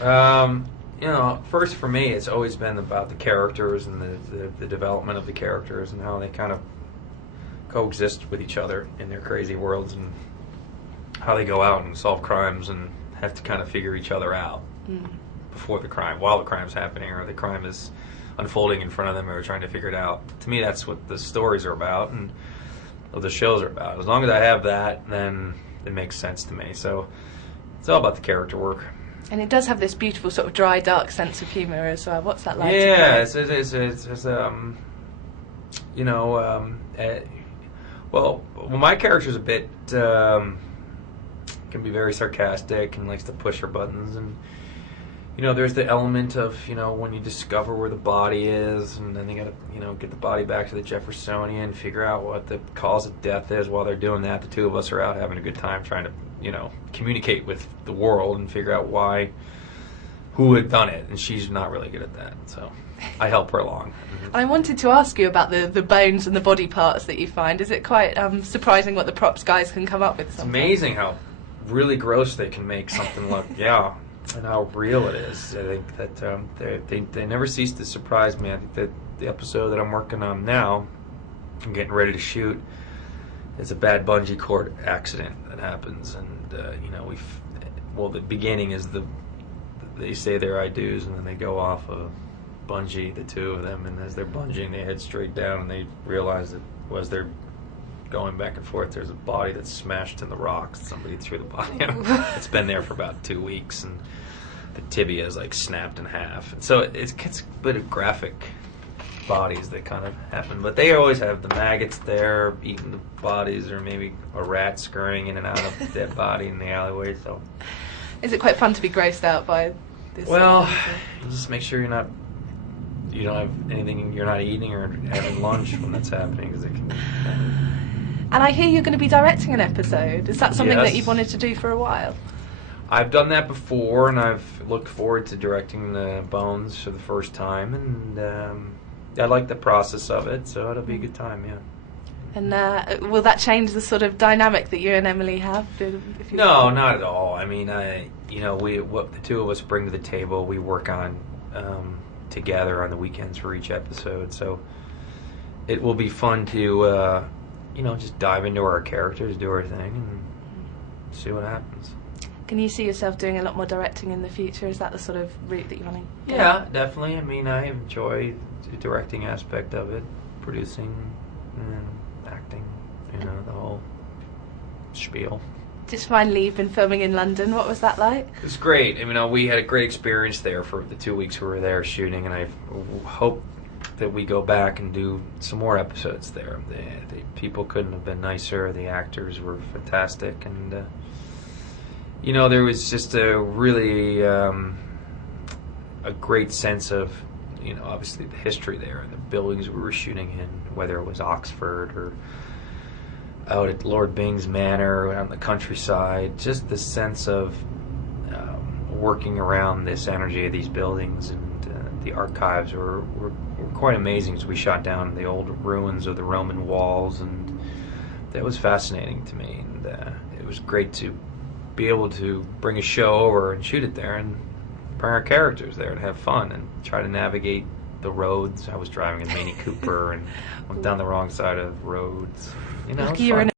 You know, first for me, it's always been about the characters and the development of the characters and how they kind of coexist with each other in their crazy worlds and how they go out and solve crimes and have to kind of figure each other out before the crime, while the crime's happening, or the crime is unfolding in front of them, or trying to figure it out. To me, that's what the stories are about and what the shows are about. As long as I have that, then it makes sense to me. So it's all about the character work. And it does have this beautiful sort of dry, dark sense of humour as well. What's that like? Yeah, it's you know, well, my character's a bit can be very sarcastic and likes to push her buttons, and you know, there's the element of, you know, when you discover where the body is, and then they gotta, you know, get the body back to the Jeffersonian, figure out what the cause of death is. While they're doing that, the two of us are out having a good time trying to, you know, communicate with the world and figure out who had done it, and she's not really good at that, so I help her along. I wanted to ask you about the bones and the body parts that you find. Is it quite surprising what the props guys can come up with sometimes? It's amazing how really gross they can make something look, yeah, and how real it is. I think that they never cease to surprise me. I think that the episode that I'm working on now, I'm getting ready to shoot, is a bad bungee cord accident that happens, and you know, the beginning is they say their I do's, and then they go off a bungee, the two of them, and as they're bungeeing, they head straight down, and they realize that as they're going back and forth, there's a body that's smashed in the rocks. Somebody threw the body out. It's been there for about 2 weeks, and the tibia is like snapped in half. And so it gets a bit of graphic bodies that kind of happen, but they always have the maggots there eating the bodies, or maybe a rat scurrying in and out of the dead body in the alleyway. So is it quite fun to be grossed out by this? Well, you just make sure you don't have anything you're not eating or having lunch when that's happening, because it can. And I hear you're going to be directing an episode. Is that something Yes. that you've wanted to do for a while? I've done that before, and I've looked forward to directing the Bones for the first time, and I like the process of it, so it'll be a good time, yeah. And will that change the sort of dynamic that you and Emily have? No, not at all. I mean, you know, what the two of us bring to the table, we work on together on the weekends for each episode, so it will be fun to you know, just dive into our characters, do our thing, and see what happens. Can you see yourself doing a lot more directing in the future? Is that the sort of route that you want to go? Yeah, definitely. I mean, I enjoy the directing aspect of it, producing and acting, you know, the whole spiel. Just finally, you've been filming in London. What was that like? It was great. I mean, we had a great experience there for the 2 weeks we were there shooting, and I hope that we go back and do some more episodes there. The people couldn't have been nicer. The actors were fantastic, and you know, there was just a really a great sense of, you know, obviously the history there and the buildings we were shooting in, whether it was Oxford or out at Lord Bing's Manor or on the countryside. Just the sense of working around this energy of these buildings, and the archives were quite amazing as we shot down the old ruins of the Roman walls, and that was fascinating to me, and it was great to be able to bring a show over and shoot it there and bring our characters there and have fun and try to navigate the roads. I was driving a Mini Cooper and went down the wrong side of roads. You know, it was fun.